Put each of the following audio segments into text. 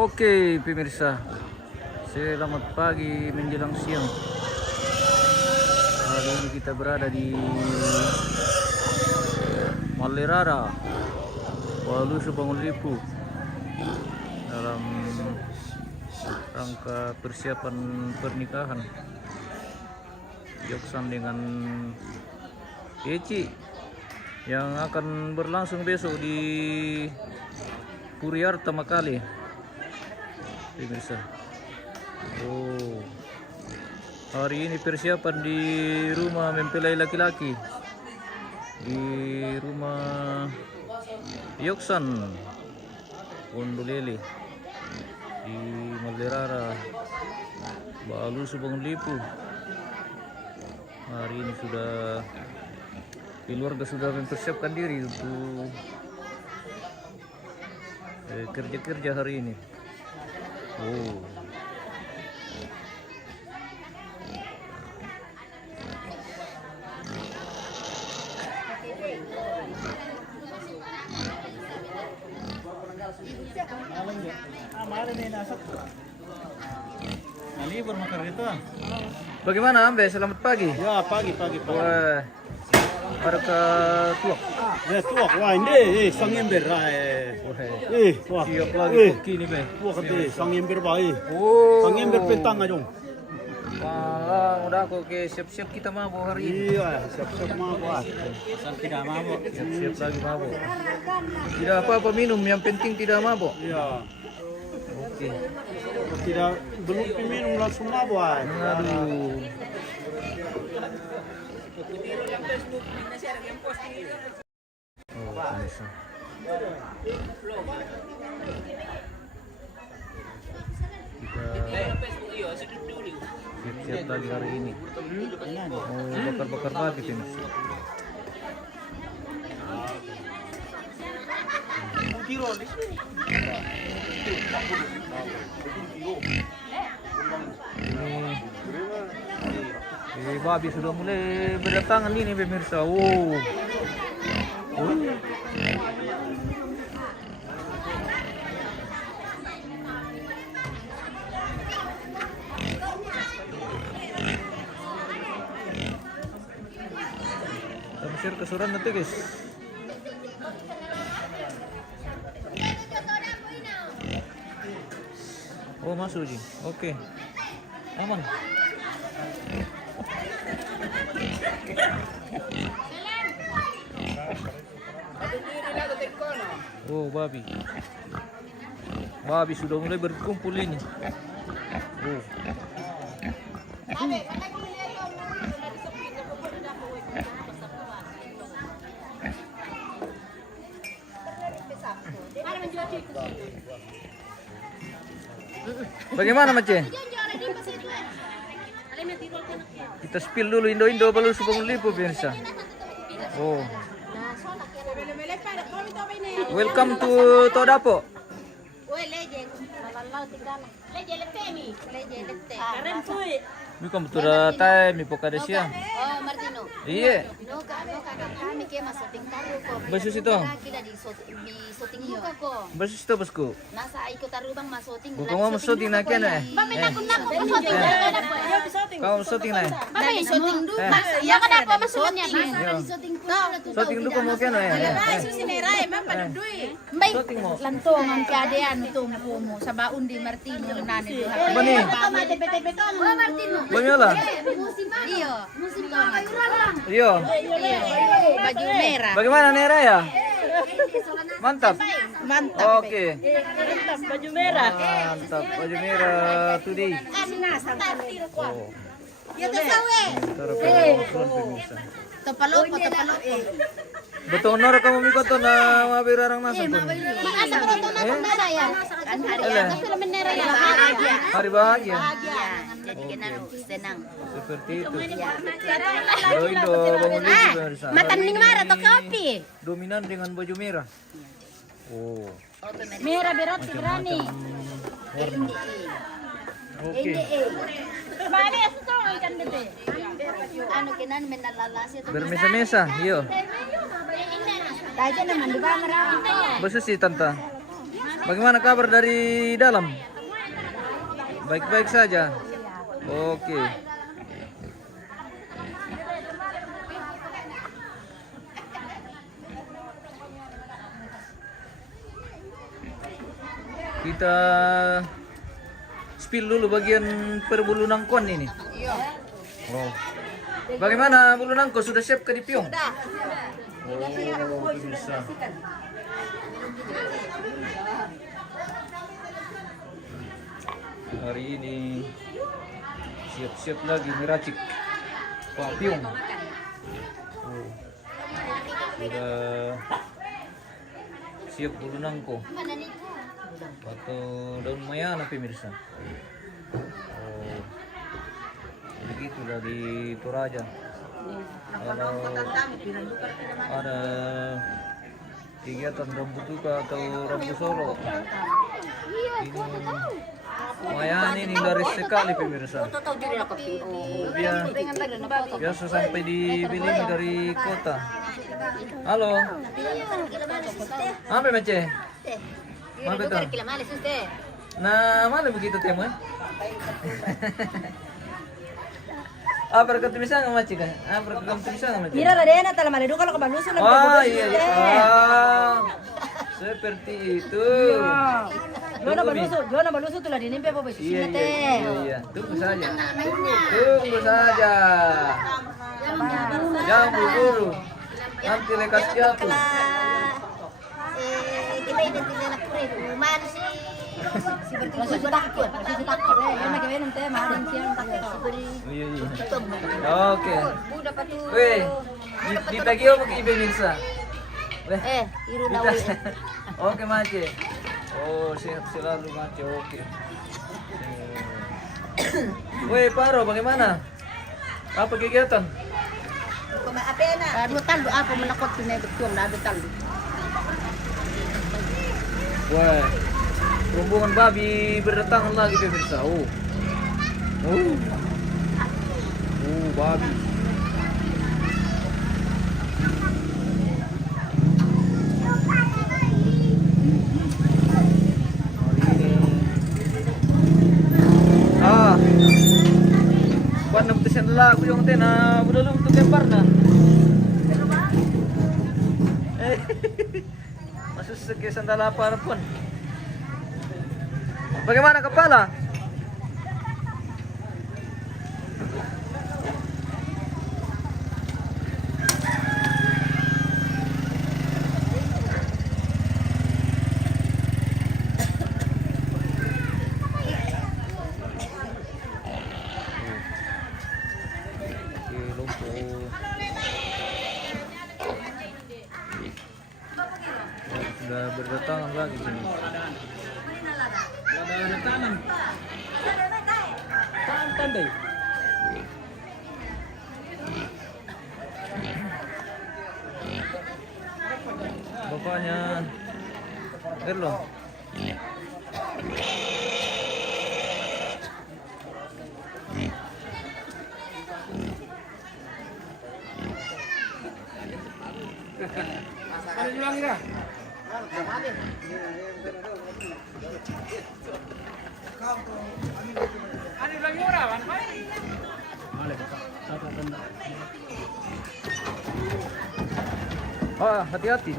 Oke pemirsa, selamat pagi menjelang siang. Hari ini kita berada di Malerara, Walusu Bangun Lipu, dalam rangka persiapan pernikahan Yoksan dengan Eci yang akan berlangsung besok di Puriarta Makale. Pemirsa, hari ini persiapan di rumah mempelai laki-laki, di rumah Yoksan Wondolele di Malerara, Walusu Bangun Lipu. Hari ini sudah keluarga sudah mempersiapkan diri untuk kerja-kerja hari ini. Libur makan itu. Bagaimana Ambe? Selamat pagi. Ya pagi. Wah, pada ke tuak. Ya tuak wah ini sang ember wah. Siap lagi koki nih Be. Tuak itu sang ember baik. Oh. Sang ember pentang aja. Wah, udah kok siap-siap kita mabuk hari ini. Iya, siap-siap mabuk. Tidak mabuk. Siap-siap lagi mabuk. Tidak apa-apa minum, yang penting tidak mabuk. Iya. Oke. Tidak belum minum langsung mabuk. Aduh. Pemirsa. Kita siap lagi hari ini. Mau bakar-bakar babi pemirsa. Ini babi sudah mulai berdatangan ini pemirsa. Share kesuran nanti guys. Oh masuk Ji. Oke. Aman. Oh babi. Babi sudah mulai berkumpul ini. Bagaimana Mace? Kita spill dulu Indo Walusu Bangun Lipu pemirsa. Welcome to Todapo. Welcome to the time Ipokadesya. Oh, Martino. Iya. No kami ke masuting taru ko. Basus ito. Kita di shooting luka ko. Basus ito basko. Nasa ay ko tarubang masuting. Kung mo shooting na kaya na eh. Paminakon na ko shooting. Kau shooting na eh. Babe shooting du. Ya ka na po masuting. Shooting ko. Shooting do ko mo kaya na eh. Susinera eh man paduduy. Mbay Shooting mo. lantong ang kiadean tung mo sa baon di Martino nani do. Bani. Oh Martino. Banyola. Iyo. Musim ka lang. Iyo. Baju merah. Bagaimana Nera ya? Mantap. Mantap. Oke. Mantap baju merah. Mantap. Baju merah today. Ya tasawe. Tapalok ko. Betul nora kamu mikot to na mabirarang nasa to. Asa ko to na kung ya. Kan hari Ele. kasi naman nera ya. Bahagia. Hari bahagia. Jadi kenal senang. Seperti itu. Indo Bangun Lipu pemirsa. Matanding mara to kopi. Dominan dengan baju merah. Merah berat berani. Oke. Bali aso to kan bete. Ano kinan menalala siya to. Bermesa-mesa, iyo. Tayo naman di ba marami. Basta si Tanta. Bagaimana kabar dari dalam? Baik-baik saja. Oke. Kita spill dulu bagian perbulu nangkon ini. Oh. Bagaimana bulu nangkon, sudah siap ke dipiung? Oh, bisa. Hari ini siap-siap lagi meracik Pak Piung. Oh. Sudah siap bulu nangko atau daun mayana pemirsa. Oh. Begitu dari Toraja. Kalau ada kegiatan rambut duka atau rambut solo, ini lumayan ini dari sekali pemirsa. Biasa sampai dibeli dari kota. Halo. Apa Mace? Apa itu? Nah, mana begitu temu? Apa rekat bisa nggak Mace kan? Apa rekat bisa nggak Mace? Mira Radena tala maledu kalau kebalusun lang Oh iya, iya. Ah, seperti itu. Jono balusun tuh lah dinimpe apa besi Iya, teh. iya. Tunggu saja. Tunggu saja. Jangan buru-buru. Nanti lekas jatuh. Kita identitas anak kulit, mana sih? Masih takut. Enak kayak nanti maring siang takut. Iya, iya. Oke. Weh, ditagih apa ke Ibe Mirsa? Iru Kita. Oke, Mace. Oh, sehat selalu Mace. Oke. Weh, Paro, bagaimana? Apa kegiatan? Dua talu apa menakut tunai betul ada talu. Wah, rombongan babi berdatangan lagi pemirsa. Oh, babi. Hari ini, buat nempesan lagu yang tena, belum untuk gambar na. Masuk sekian lapar pun. Bagaimana kepala? Sudah berdatangan lagi sini. Pandai. Bapaknya Erlo. Ada jual kira? Ah, hati-hati.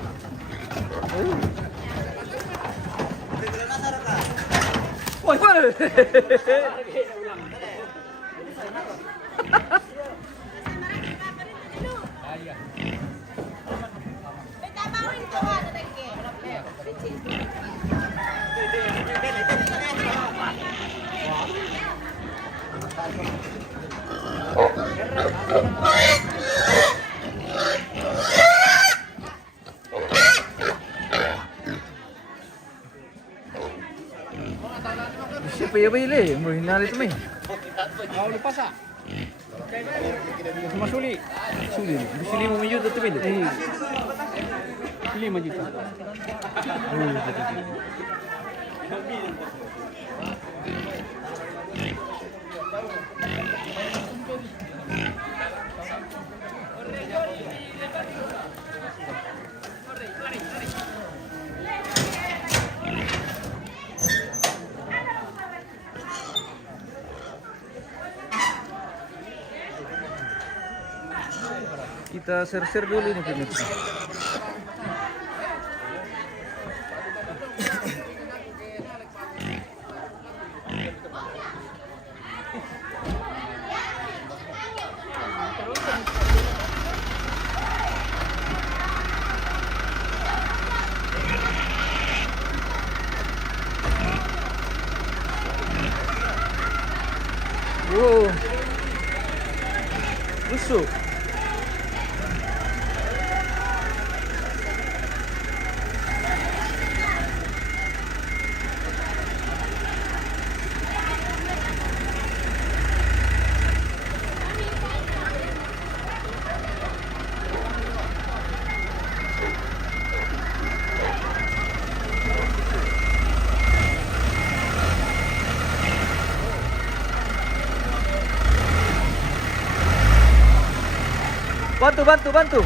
Woi, siapa ya bile? Mau hinari tu meh? Kau lupa sa? Cuma Suli. Suli, suli mau maju tu bile. 5 juta. Kita share dulu nih pemirsa. Wow, busuk. Bantu.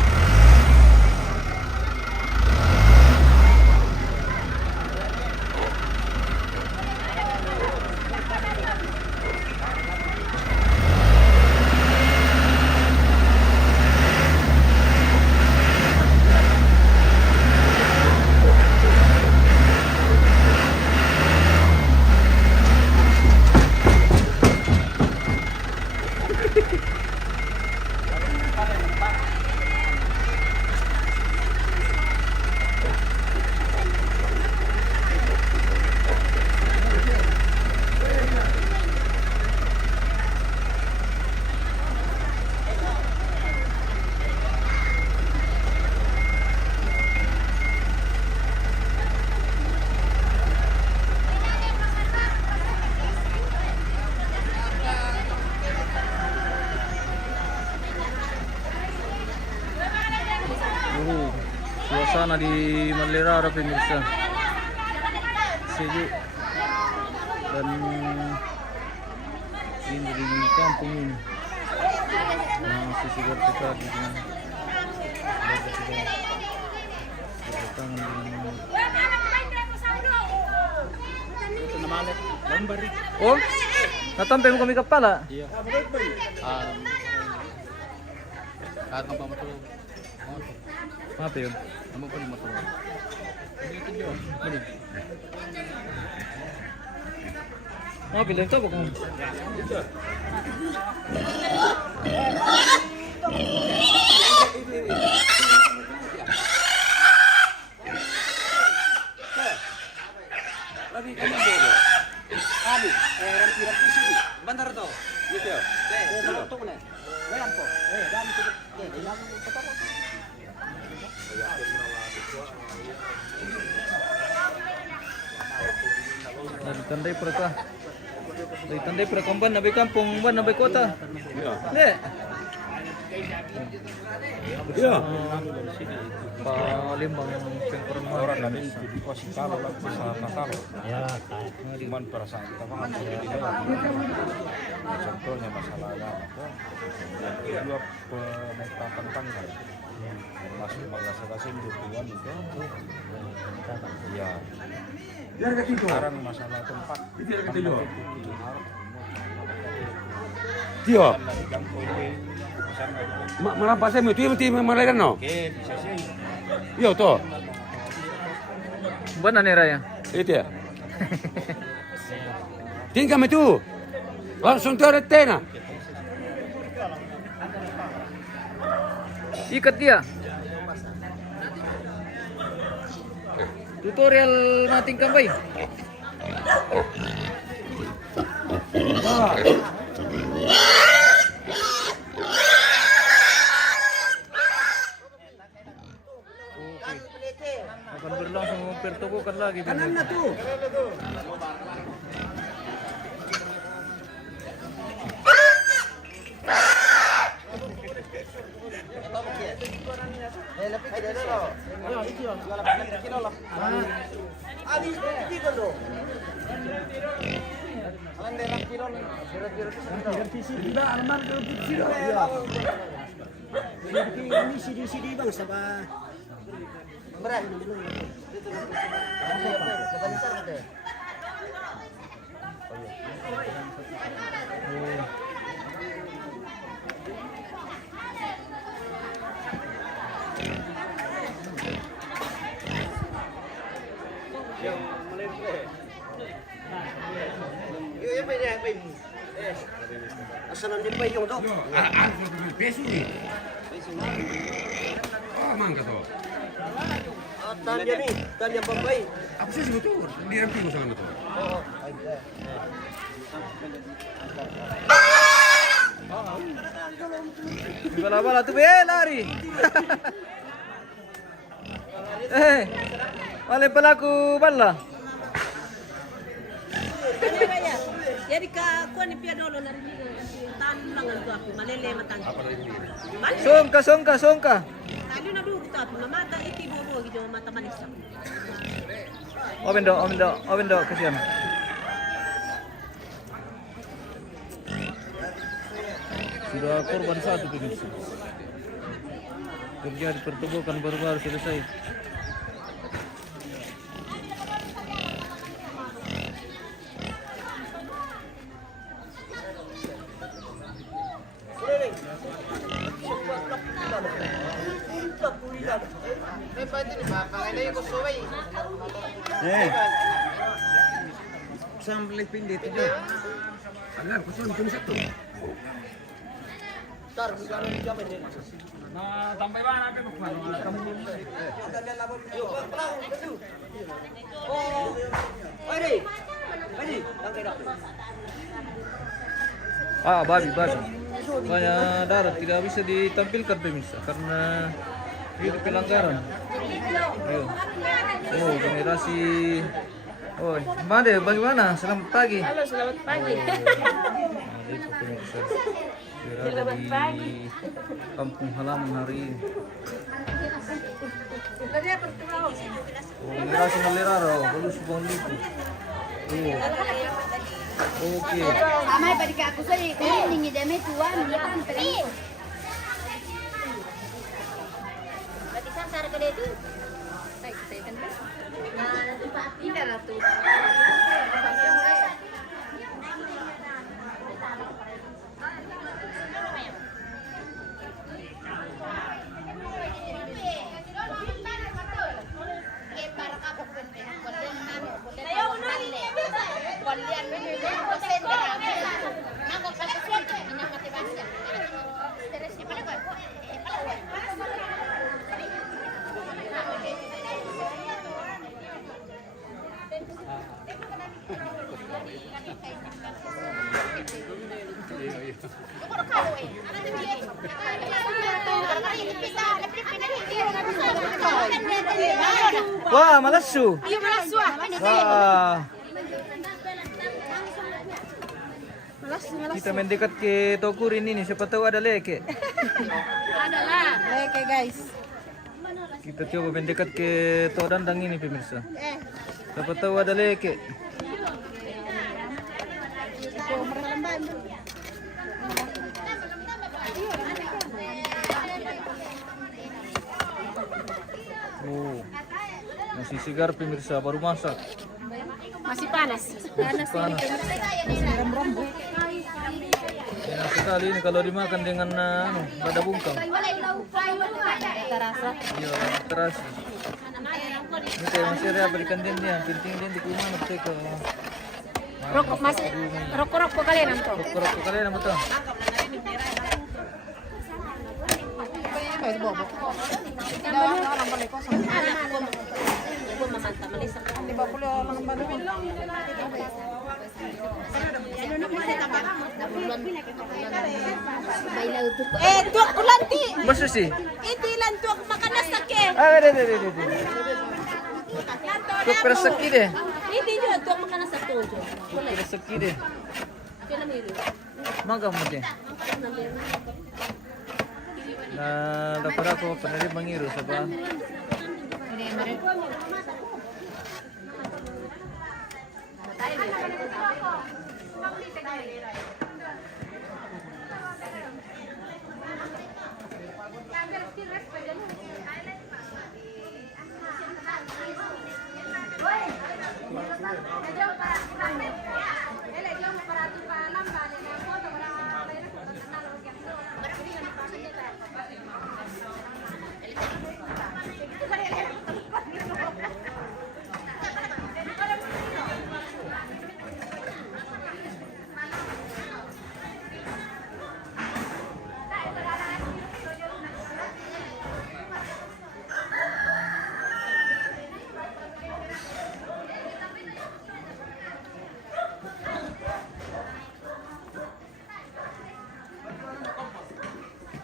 Suasana di Manlirara pemirsa, sejuk dan ini di kampung ini masih seperti tadi oh, natampe mo kami kapala. Iya. Apa yun? Amo pa ni motor. Apa bilang to kung Lagi kami dulu. Kami, rapi sini. Bandar to. Gitu ya. Bandar to kan. Bayang po. Dami to. Ilang po. Ditandai pra kamban nabi kampung ban nabi kota. Ne. Iya. Palembang orang dari situasi kalau lah bisa nakal ya cuman perasaan kita kan jadi contohnya masalah apa yang kedua penetapan tanggal termasuk masalah dukungan itu ya sekarang masalah tempat Dia. ini Malah pasal itu mesti Malairan no. oke bisa sih Iya toh. ban ane raya. Itu ya. Tinggal itu. Langsung tuh ada tena. Ikat dia. Tutorial nating kambay. Akan berlangsung pertubukan lagi. Kanan na tuh. Asa nang di pa yung to? Tanya nih, tanya Bapak. Aku sih motor, di ramping sama motor. Bala-bala tuh lari. Balik pala aku bala. Jadi kuan ni pia dolo narinig tan lang ang ako malele matang. Songka. Tali na duro ta mamata iti bobo gitu mata manis. Open do, kasihan. Sudah korban satu pemirsa. Kerja dipertemukan baru-baru selesai. Sampai pindah itu juga. Agar kusun pun satu. Nah, tambah mana apa bukan? Babi. Banyak darat tidak bisa ditampilkan pemirsa karena itu pelanggaran. Oh, generasi. Oh, Made, bagaimana? Selamat pagi. Halo, selamat pagi. Itu pemirsa. Selamat pagi. Kampung halaman hari ini. Oh, generasi Maleraro, belum subang lipu. Oke. Amai pada ke aku sore kau ni demi tuan dia kan terus. Berarti sar ke dia tu. Saya kan. Nah, nanti Pak Tina lah tu. Wah, malasu. Iya malasu. Wah. Kita mendekat ke Tokurin ini, siapa tahu ada leke. Adalah. Oke guys. Kita coba mendekat ke Todandang ini pemirsa. Siapa tahu ada leke. Oh, masih segar pemirsa, baru masak. Masih panas. Masih panas. Enak sekali ini kalau dimakan dengan lada bungkam. Terasa. Iya, terasa. Ini kayak masih ada berikan dia, penting dia di mana betul ke. Rokok masih rokok kalian nanti. Rokok kalian apa tuh? Tuak kulanti. Masu sih? Iti lan tuak makanas sakit. Ada. Tuh perseki deh. Iti juga tuak makanas sakit. Perseki deh. Maga mo deh. Nah, dapat ako pernah mangiru sa ba?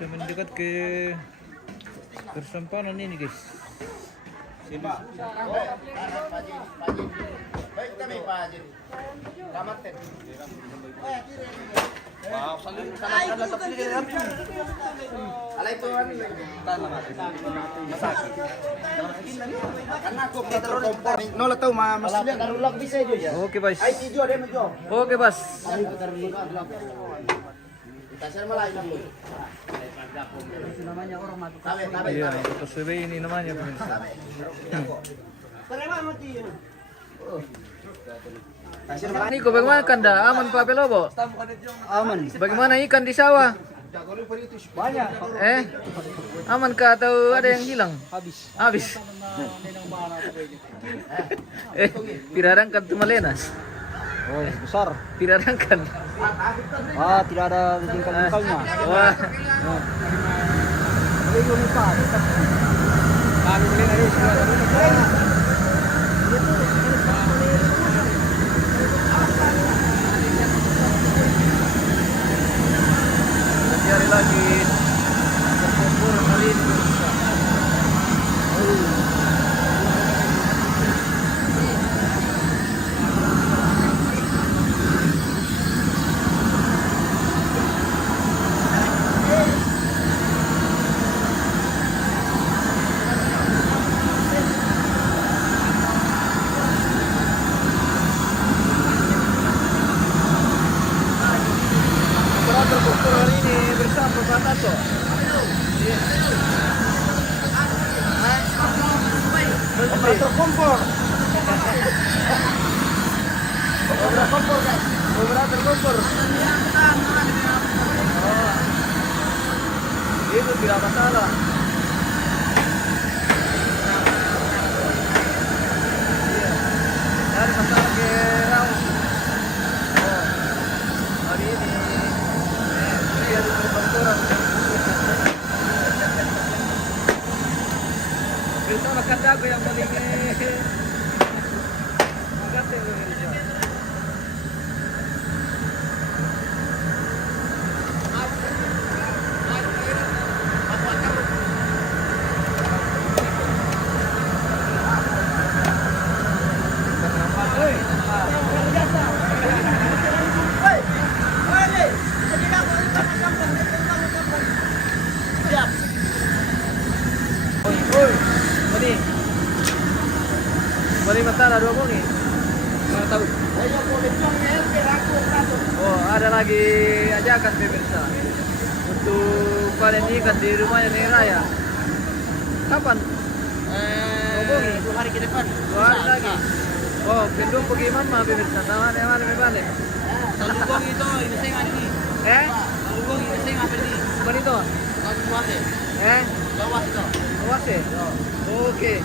sudah mendekat ke persampanan ini guys. Nola tahu masih darulak bisa itu ya. Oke, Bas. Ai tijo dia mejo. Oke, Bas. Kasar malah itu. Namanya orang matu. Tabe. Iya, PSBB ini namanya pemirsa. Terima mati. Ini kok bagaimana kanda? Aman Pak Pelobo? Aman. Bagaimana ikan di sawah? Banyak. Aman kah atau ada yang hilang? Habis. Pirarangkan tumalenas. Oh, besar. Pirarangkan. Tidak ada jengkal-jengkalnya. Wah. Itu lupa. Cari lagi berkumpul hari ini pemirsa. Setelah berkumpul hari ini bersama Pak Tato. Operator kompor. Operator kompor. Oh. Itu tidak masalah. Iya. Dari masalah ke raus. Oh. Hari ini dia di perkantoran. Itu makan dago yang paling maganda yung pemirsa. Oi, Mani. Mani masalah 2 bungi. Mana tahu? Oh, ada lagi ajakan pemirsa untuk panen ikan di rumahnya Neng Raya. Kapan? 2 bungi. 2 hari ke depan. 2 hari lagi. Oh, pendung pergi mama pemirsa. Mana balik? Talubong itu ini saya ngadi. Talubong ini saya ngadi. Bukan itu? Talubong itu. Lawas itu. Awas ya? Oke.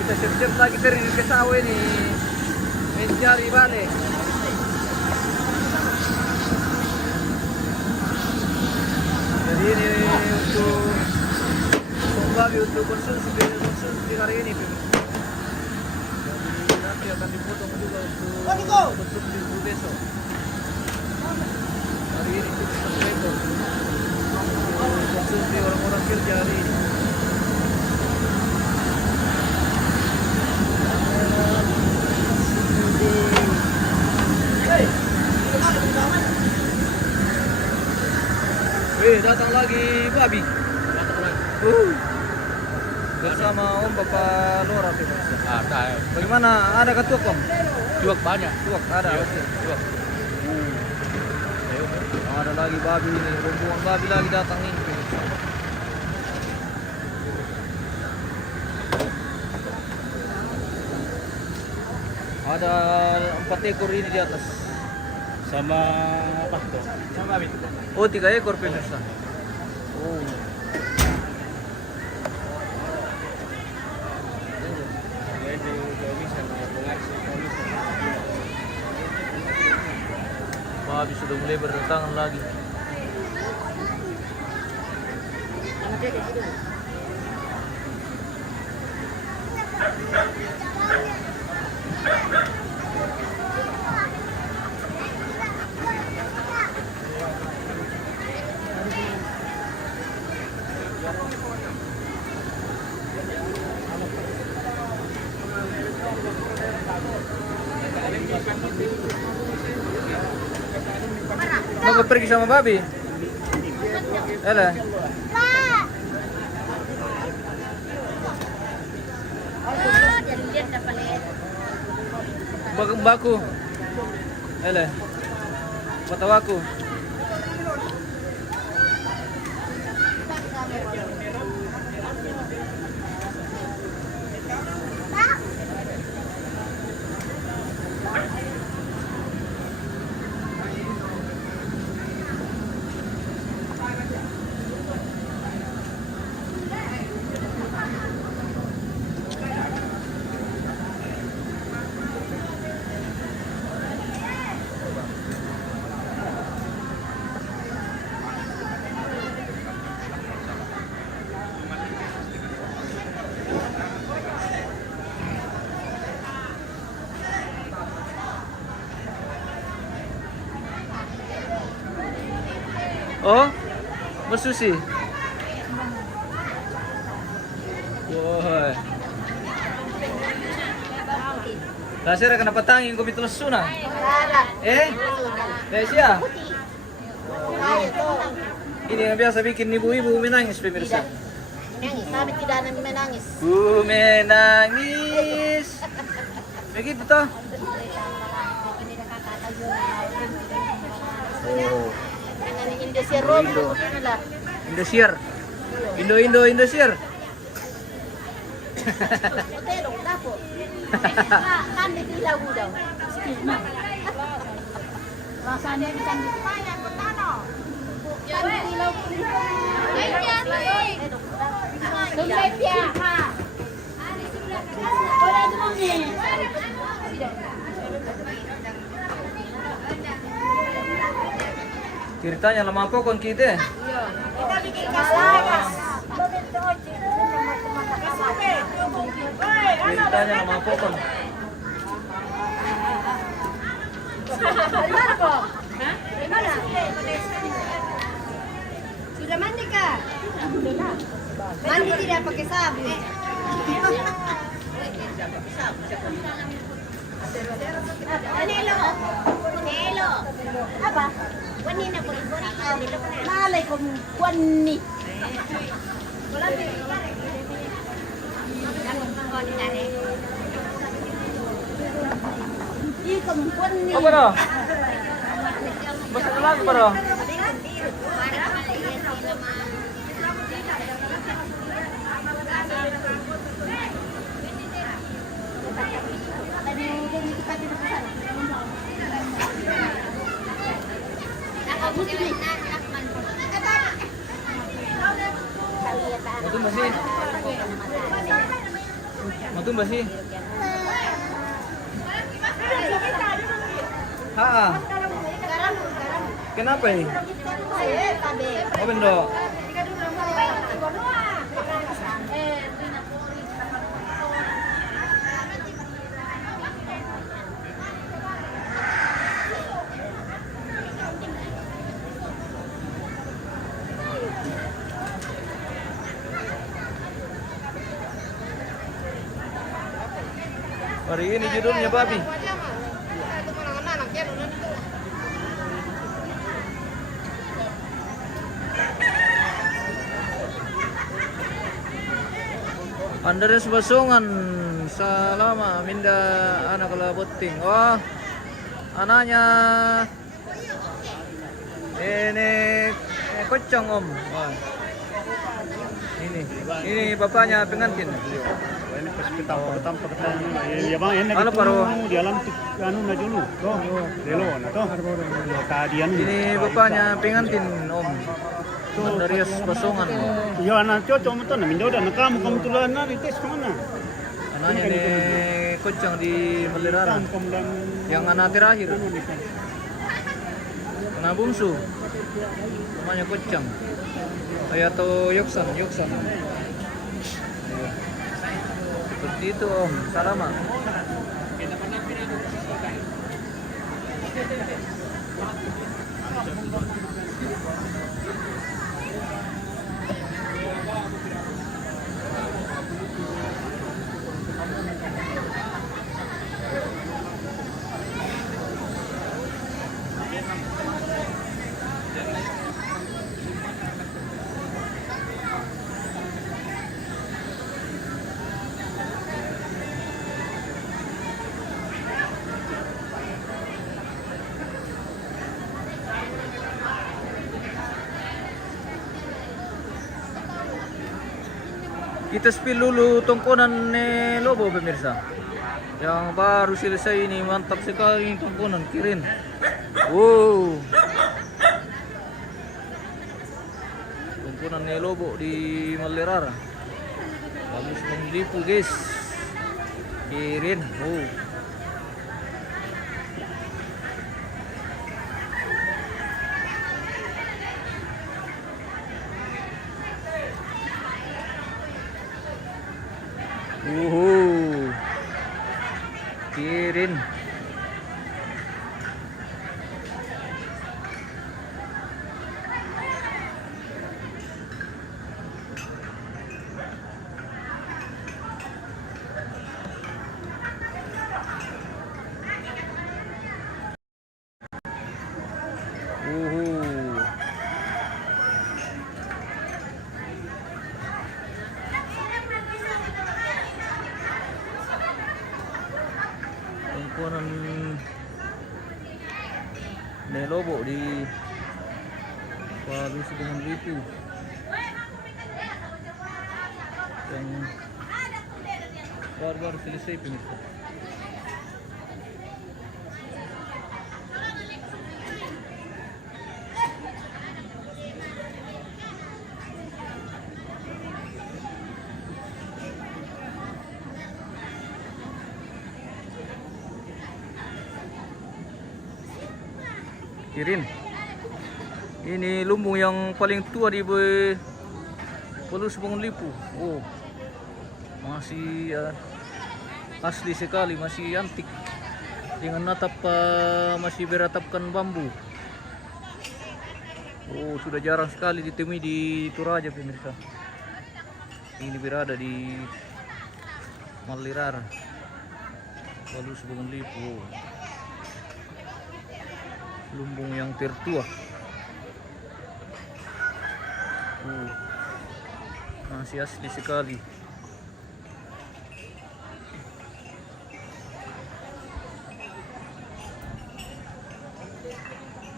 Kita siap-siap lagi dari ke sawah ini mencari balik. Jadi ini untuk kembali untuk konsumsi hari ini. Jadi nanti akan dipotong juga untuk konsumsi besok. Hari ini cukup 1 ekor. Konsumsi orang-orang kerja hari ini. Datang lagi babi. Bersama Om Bapak Lora pemirsa. Bagaimana? Ada ketuak Om? Tuak banyak. Tuak ada. Oke. Tuak. Ada lagi babi ini, rombongan babi lagi datang nih pemirsa. Ada 4 ekor ini di atas. Sama apa tuh? Sama itu. Oh, 3 ekor pemirsa. Oh. Babi sudah mulai berdatangan lagi. kau pergi sama babi? Alah. Jadi lihat dapat lihat. Baku. Alah. Tahu aku. Oh, bersusi. Wah. Dasar kena petangin kau bitul suna. Lesia. Ini yang biasa bikin ibu-ibu menangis pemirsa. Menangis, kami tidak ada menangis. Bu menangis. Begitu toh. Oh. Indosiar Rom, Indosiar. Indosiar. Hotel dong, dapur. Kan di lagu dong. Rasanya bisa banyak petano. Kan di lagu. Sumpah ya. Boleh dong nih. Ceritanya lama pokon kita. Kita bikin kasakas. Ceritanya lama pokon. Gimana kok? Gimana? Sudah mandi kah? Mandi tidak pakai sabun. Nelo. Apa? Wani na po ito. Malay ko wani. Ikaw wani. Apa dah? Basta na lang pa dah. Matumba sih. Kenapa ini? Oh bendo. Hari ini judulnya babi. Andres Basongan selama minda anak labuting. Oh, anaknya ini kocong om. Wah. Ini bapaknya pengantin. Ini pas petang ya bang enak Halo, Paro. di alam anu na dulu toh delo na toh kadian Ini bapaknya pengantin om. Andres Basongan. yo anak cocok mo to na mindo da kamu tulan na ites mana Anaknya ini kocong di Melirara. kemudian Yang anak terakhir. Anak bungsu. Namanya kocong. Ayato Yoksan. Seperti itu om, salama. Kita spill dulu tongkonan lobo pemirsa. Yang baru selesai ini, mantap sekali tongkonan Kirin. Wow. Tongkonan lobo di Malirara. Bagus menglipu guys. Kirin. Oh. Kirin. Tongkonan lobo di Palu Subang Lipu yang baru selesai pemirsa. Kirin. Ini lumbung yang paling tua di Palu Subang Lipu. Oh, masih asli sekali, masih antik dengan atap masih beratapkan bambu. Oh, sudah jarang sekali ditemui di Toraja pemirsa. Ini berada di Malirara, Palu Subang Lipu. Lumbung yang tertua. Masih asli sekali.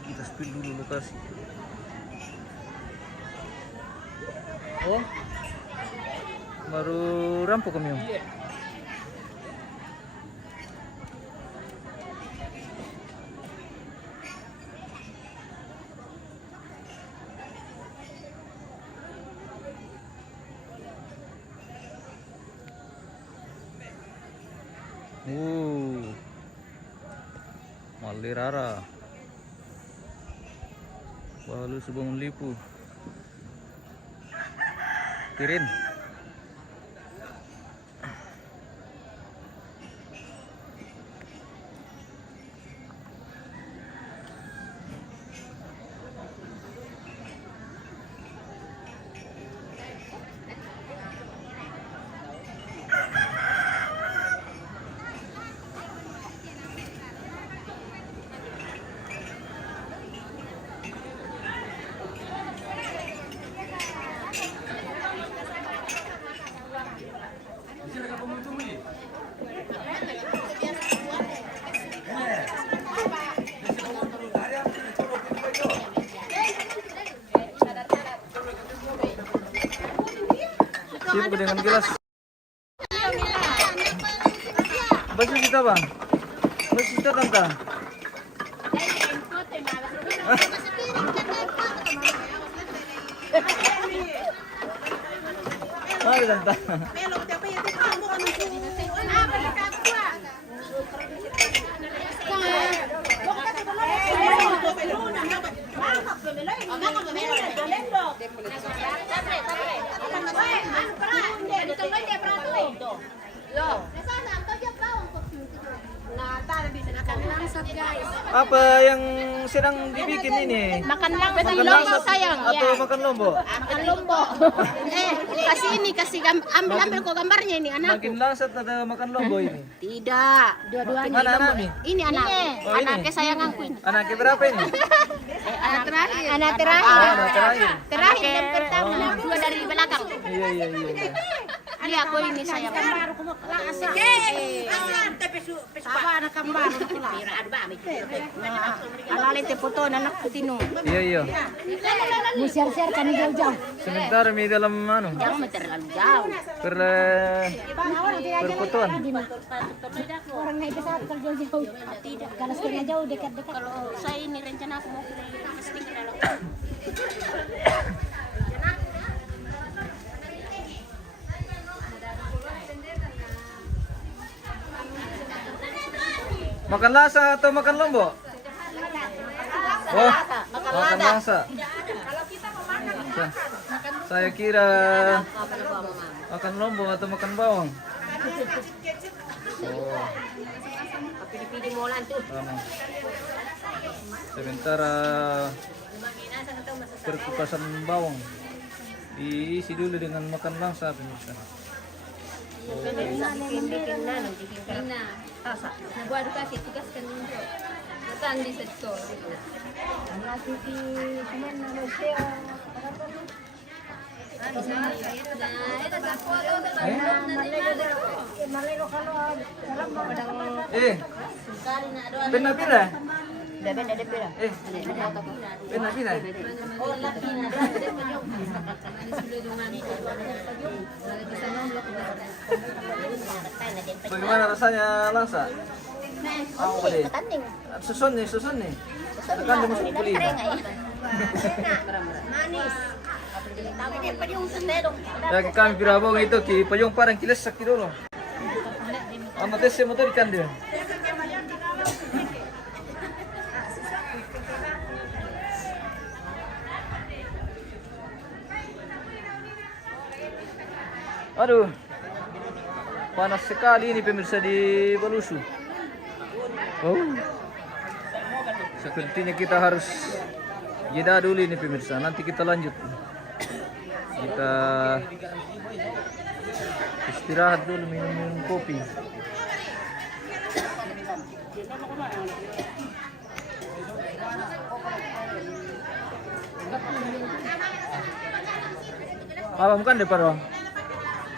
Kita spill dulu lokasi. Oh, baru rampok kami. Malirara, Palu Subang Lipu, Kirin. Sibuk dengan gelas. Baju kita bang, baju kita tante. Mari tante. Apa yang sedang dibikin ini? Makan lombok sayang. Atau makan lombok? Makan lombok. kasih ambil kok gambarnya ini anak. Makin langsat ada makan lombok ini. Tidak, dua-duanya. Mana anak nih? Ini anak. Oh, ini? Anak kesayanganku ini. Anaknya berapa ini? Anak terakhir. Anak terakhir. Oh, anak terakhir. Terakhir dan pertama, dua dari belakang. Iya. Iya, ako ini saya. Baru ko maklasa. Asan, tapi Tama na kang baru na kula. Alalay te puto na nakutino. Iya. Share kan jauh-jauh. Sementara may dalam ano, Jangan terlalu jauh. perkutuan. Orang naik pesawat kalau jauh-jauh. Tidak. Kalau sekiranya jauh dekat-dekat. Kalau saya ini rencana aku mau ke casting ke dalam. Makan lasa atau makan lombok? Oh, makan lasa. Saya kira makan lombok atau makan bawang. Oh, Pilih molan tuh. ano. Sementara perkupasan bawang diisi dulu dengan makan lasa pemirsa. Bikin na. Gua edukasi tugaskan dulu. Matan di sektor. Pina. Beben ada pira. Pina. Oh, lapina. Bagaimana rasanya lasa? Apa deh? Tanding. Susun nih. Tekan dia masuk kulit. Manis. Tapi pa yung sandero. Lagi kami birabong itu ki payung parang kilas sakit dulu. Ano tes motor ikan dia. Aduh, panas sekali ini pemirsa di Balusu. Oh, sepertinya kita harus jeda dulu ini pemirsa. Nanti kita lanjut. Kita istirahat dulu minum kopi. Apa bukan deh Parwa?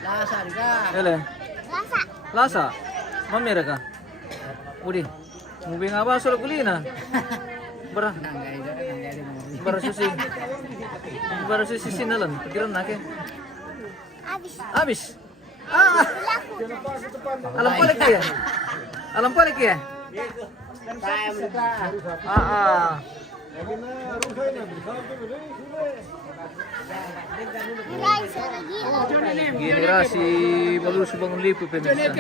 Lasa juga. Ele. Lasa. Mamira ka. Udi. Mubi nga ba sulo kulina? Bara susi sinalan. Pikiran na ke. Abis. Ah. Alam pala kaya. Ah. Generasi Balusu Bangun Lipu pemirsa.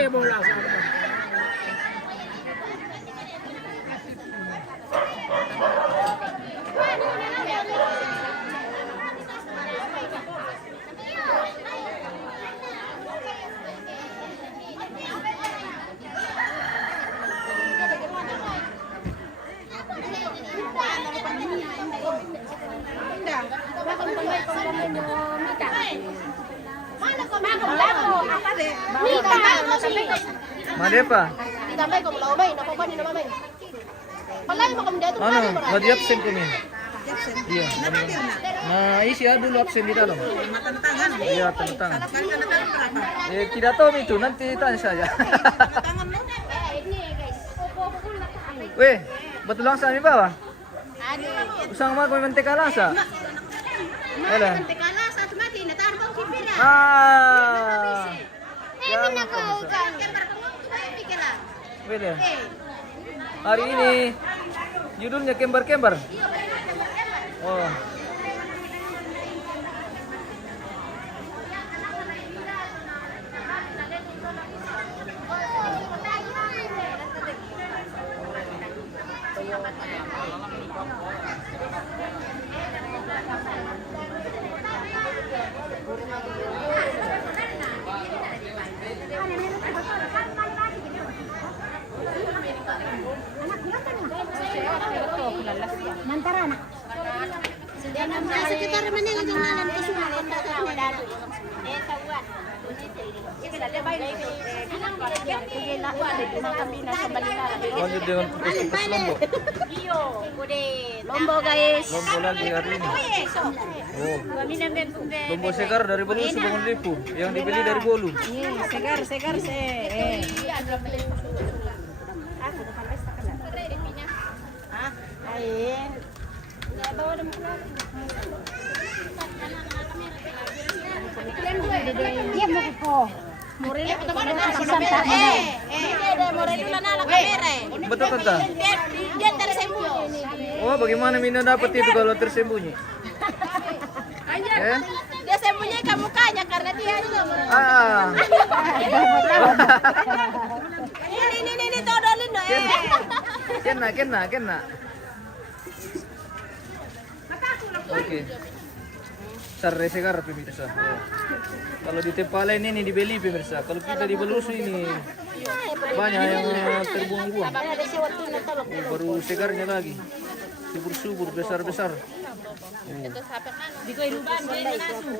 Madepa. Ditambay ko mula umay, nakukuha ni namamay. Palay mo kami dito. Ano? Madi-absent kami. Iya. Nah, isi dulu absen di dalam. matantangan. Iya, tanda tangan. Kali ka nagkaroon berapa? Tidak tahu itu, nanti tanya saja. Tangan mo? Ini guys. Weh, betul langsa di bawah? Aduh. Usang makan mentega langsa. Ada. Tekala sa mati na tahan bang kipira. Ah. Eh, pinakahugan. Kembar kamu tuh pikira. Beda. Hari ini judulnya kembar-kembar. Oh. Mantaran. Sa sekitar Manila yung nalan ko sumalan na sa dalo. Eh, tawad. Sige, lalabay. Sige, lakuan. Mga kambina sa balita. Lanjut dengan kukus lombok. Iyo, kudet. Lombo guys. Lombok lagi hari ini. Oh, Minum dan kumbe. lombok segar dari Belusu Bangun Lipu, yang dibeli dari Bolu. Iya, segar se. Iya mau ko. Betul kata. Dia tersembunyi. Oh, bagaimana Mina dapat itu kalau tersembunyi? Eh? Dia sembunyikan mukanya karena dia juga Ah. ini todolin no Kena. Oke. Sarre segar pemirsa. Oh. Kalau di tempat lain ini dibeli pemirsa. Kalau kita di Belusu ini banyak yang terbuang-buang. Oh, baru segarnya lagi. Subur-subur, besar-besar. Di kehidupan dia nasu.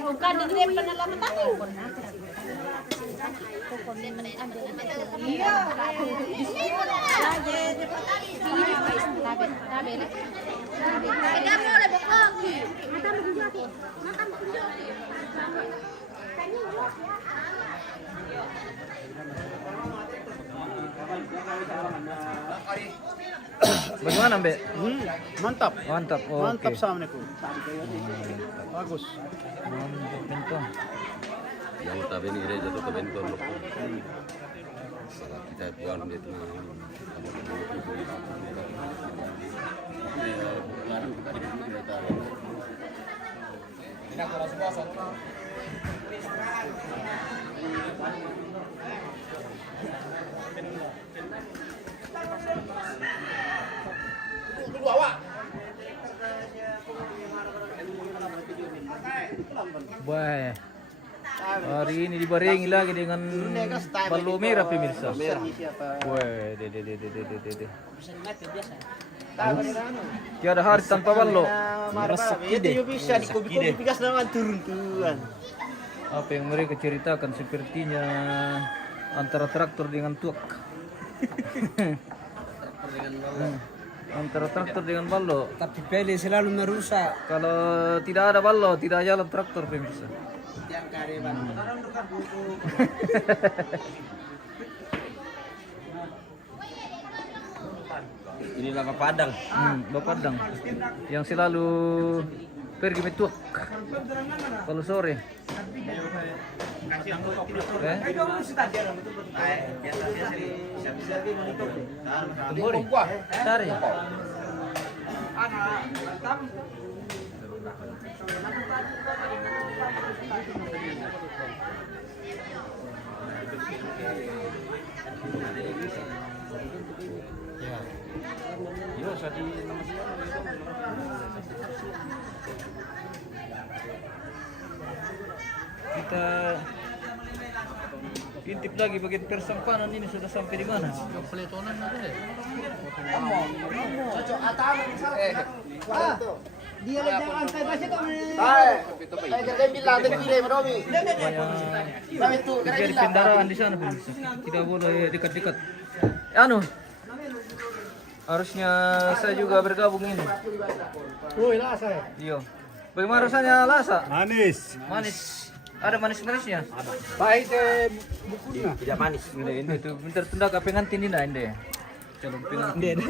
Bukan di depan dalam tahu. Iya. Bagaimana, Mbak? Mantap. Mantap. Oh, Mantap oke. sama niku. Bagus. Mantap, bentong. Yang notabene gereja tutup bentor loh. Salah kita buang di tengah. Wah. Hari ini dibarengi lagi dengan ballo merah pemirsa. Wah, de. Tiada hari tanpa ballo. Itu juga bisa dikubikas dengan turun-turun. Apa yang mereka ceritakan sepertinya antara traktor dengan truk. Antara traktor dengan ballo. Tapi pele selalu merusak. Kalau tidak ada ballo, tidak jalan traktor pemirsa. Tiang kareban. Inilah Padang. Bapadang yang selalu pergi metuak kalau sore. Tembori. Sari. Kita intip lagi bagian persampanan ini sudah sampai di mana? Peletonan ada ya? Dia lagi jangan saya baca kok. Jadi kendaraan di sana pemirsa. Tidak boleh dekat-dekat. Anu, harusnya saya juga bergabung ini. Woi, lah saya. Iya. Bagaimana rasanya lasa? Manis. Manis. Ada manis-manisnya? Pahit bukunya. Tidak manis. Ini itu bentar tunda ke pengantin ini inde. Calon pengantin.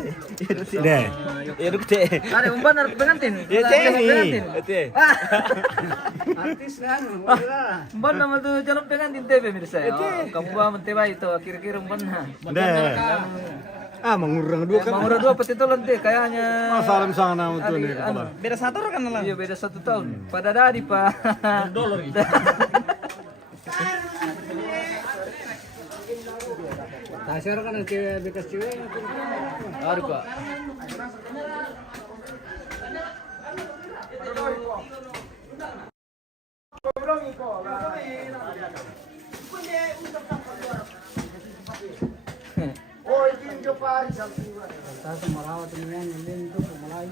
Deh. Ya duk teh. Ada umpan harus pengantin. Ya Calon teh. pengantin. Teh. Artis kan. Umpan nama tuh calon pengantin teh pemirsa. Kamu bawa menteba itu kira-kira umpan. Deh. Ah, mengurang dua kan. Mangura dua petitolan teh kayaknya. Masalah sana untuk Adi, nih kepala. beda satu kan lah. Iya beda 1 tahun. Pada dadi pak. $1 gitu. Tasir kan cewek bekas cewek. Aduh pak.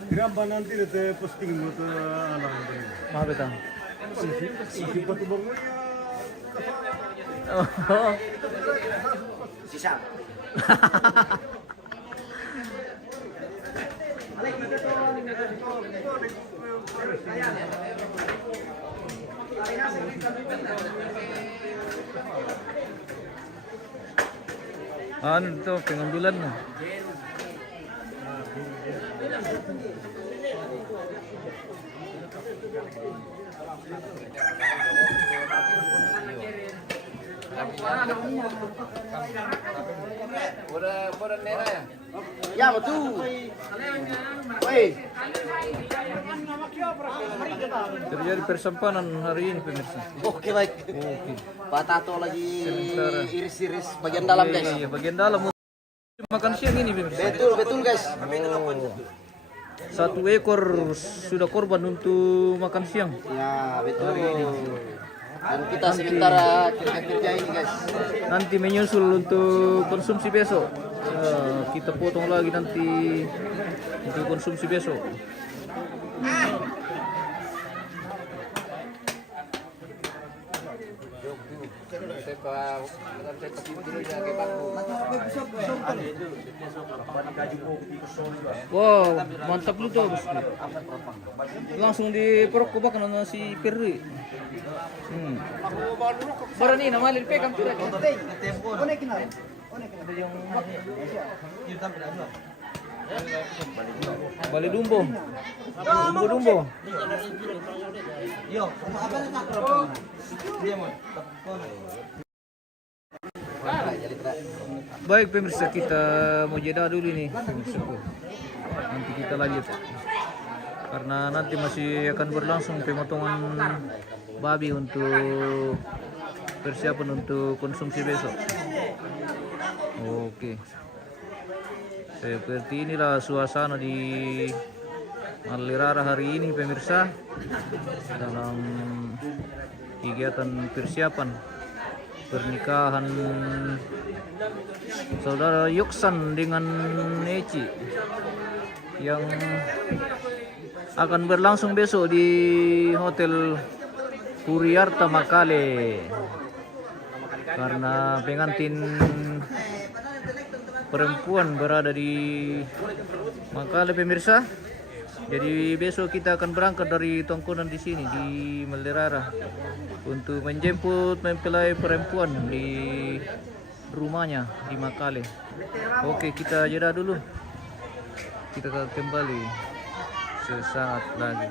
Kenapa nanti deh posting itu alam itu? Maaf betang. Siapa tuh bangun ya? Oh. Sisa. Ano to, pengambilan na. Bola nera ya. Ya, betul. Woi. Terjadi persempanan hari ini pemirsa. Oke, baik. Oke. Pak Tato lagi Sementara. iris-iris bagian dalam, guys. Iya, bagian dalam makan siang ini pemirsa. Betul, betul, guys. Oh. 1 ekor sudah korban untuk makan siang. Ya, betul. Dan kita sementara kerja ini, guys. Nanti menyusul untuk konsumsi besok. Kita potong lagi nanti untuk konsumsi besok. Wow, mantap lu tuh. Langsung diperok bahkan nasi peri. Baru nih nama lil pekam tuh. Bali Dumbo. Dumbo. Baik pemirsa, kita mau jeda dulu nih pemirsa. Nanti kita lanjut. Karena nanti masih akan berlangsung pemotongan babi untuk persiapan untuk konsumsi besok. Oke. Seperti inilah suasana di Malirara hari ini pemirsa, dalam kegiatan persiapan pernikahan saudara Yuksan dengan Eci yang akan berlangsung besok di Hotel Puriarta Makale. Karena pengantin perempuan berada di Makale pemirsa. Jadi besok kita akan berangkat dari Tongkonan di sini di Malirara untuk menjemput mempelai perempuan di rumahnya di Makale. Oke, kita jeda dulu. Kita kembali sesaat lagi.